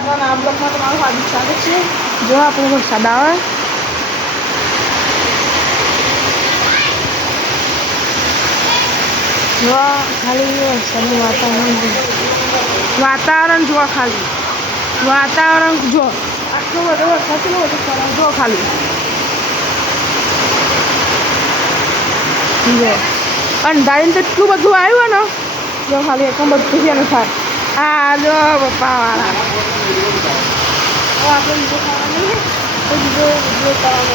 આપણા આ બ્લોકમાં તમારું હાર્દિક સ્વાગત છે. જો આપણો વરસાદ આવે જો ખાલી વરસાદનું વાતાવરણ જુઓ ખાલી વાતાવરણ જો આટલો બધો વરસાદ કેટલો બધો પડે જો ખાલી જો અંધારીને તો એટલું બધું આવ્યું ને જો ખાલી એકમ બધું છે થાય આ જો પપ્પાવાળા આપણે બીજો ખાવાનું નહીં તો બીજો વિડીયો કરવાનો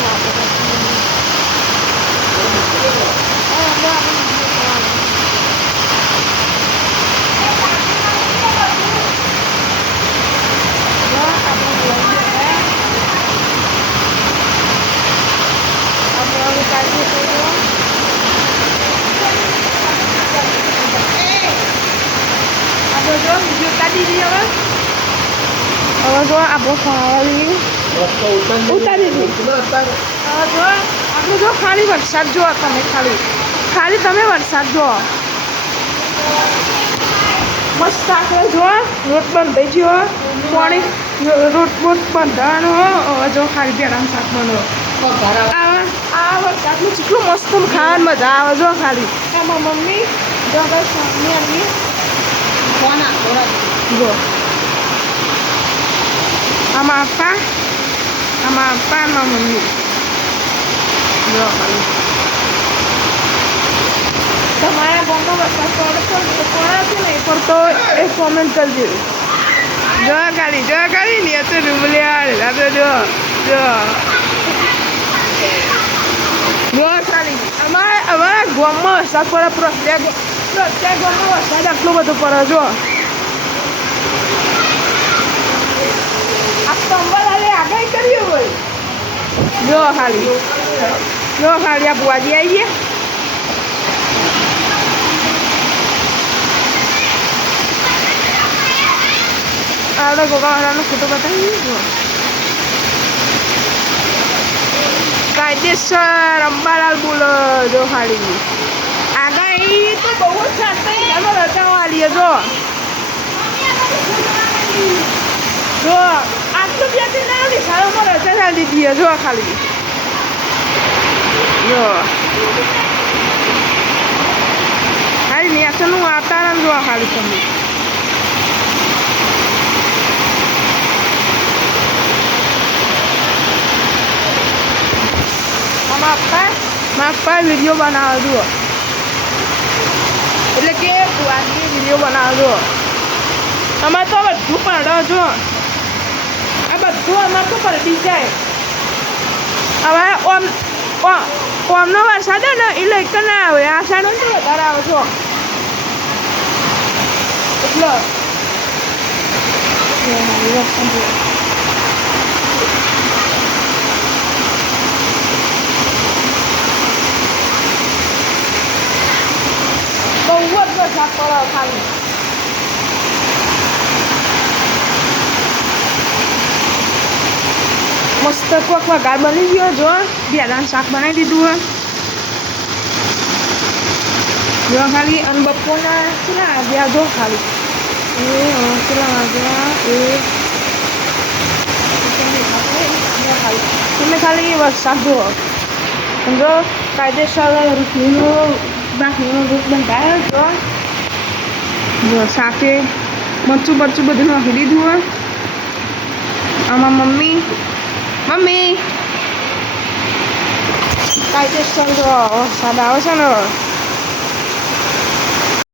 આપણે જો વિડીયો કાઢી દઈએ હવે જો આપણે ખાલી ઉતારી દઈએ જો આપણે જો ખાલી વરસાદ જુઓ તમે ખાલી તમે વરસાદ જુઓ મસ્ત આપણે જો રોડ બંધ થઈ ગયો પાણી રોડ બંધાવાનો જો ખાલી પેલાનું શાક બનો આ વરસાદનું કેટલું મસ્ત ખાવાની મજા આવે જો ખાલી એમાં મમ્મી જો બસ મમ્મી આવી જો આમાં આપા મારા મમ્મી જો ખાલી તમારા ગામમાં વરસાદ પડે છે ને એ પર તો એક કોમેન્ટ કરજો જો ખાલી ને તો રૂબલિયાર આપણે જો ખાલી અમારા ગામમાં વરસાદ પડે પ્રત્યેક ગામમાં વરસાદ આટલો બધો પડે જો આ અંબાલાલે આગાહી કરી હોય જો ખાલી આ બુઆજી આવી ગયા આપણે ગોગાવાળાનો ફોટો બતાવી જો કાયદેસર અંબાલાલ બોલો જો ખાલી આગાહી તો બહુ જ સારી એમાં રચાવા વાળી જો આટલું બેથી ના નિશાળોમાં રચા ચાલી દીધી જો ખાલી જો નેચરનું વાતાવરણ જો ખાલી તમે મારા વિડીયો બનાવો જુઓ એટલે કે પુરાની વિડીયો બનાવો જુઓ અમારે તો બધું પડો જો આ બધું અમારે તો પડી જાય હવે ઓમનો વરસાદ ને એ લઈ ના આવે આ સાઈડ તો વધારે આવે છો એટલે બહુ જ વરસાદ પડે ખાલી મસ્ત કોક વઘાર બની ગયો જો ભેળાનું શાક બનાવી દીધું જો ખાલી અને બપોરના કેટલા વાગ્યા જો ખાલી કેટલા વાગ્યા તમે ખાલી વરસાદ જુઓ જો કાયદેસર રોટલીનું બાકીનો રોટ બંધાયો જો સાથે મરચું બધું નાખી દીધું આમાં મમ્મી કાયદેસર વરસાદ આવે છે ને